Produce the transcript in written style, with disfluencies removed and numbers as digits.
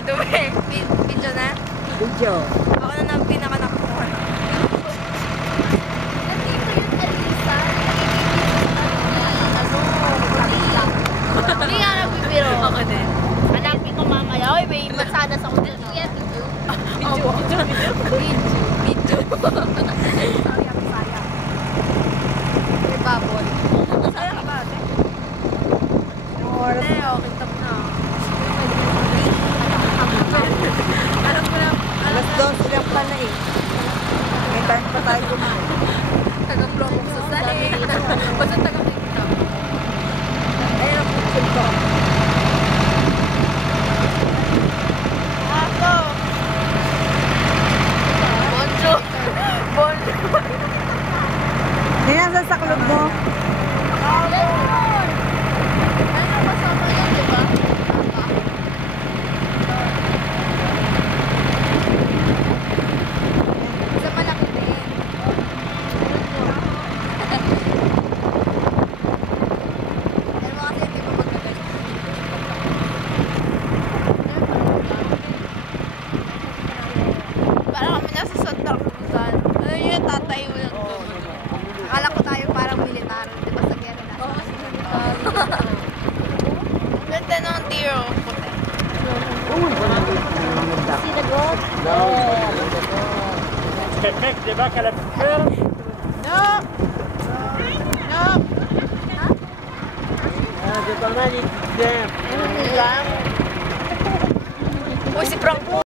Dumi. Video na? Video. Ako na nang pinaka-nakakuha. Hindi nga nagbibiro. Ako din. Hanapin ko mamaya. Oy, may masadas ako dyan. Video. Sayang. May babol. Sayang ba ate? Ate, okay, top na. Alam ko lang. Alas 12 lang pala eh. May time pa tayo kumain. Taga-promok sa saling. Basta taga-tiktok. Ayun ang picture ko. Ako! Bonjo. Hindi nasa sa club mo. Ano kasama yun, di ba? Sa malaki din. Pero mga kasi hindi pa magagalit. Parang kami nasa Santa Cruzan. Ano yun, tatay mo lang doon. Akala ko tayo parang militar. Di ba sa gera na? Oo, kasi militar. Ganda ng tiro. Puti. See the goat? Le mec débarque à la ferme. No! No! C'est pas mal, il Lang. Uy, si Franco!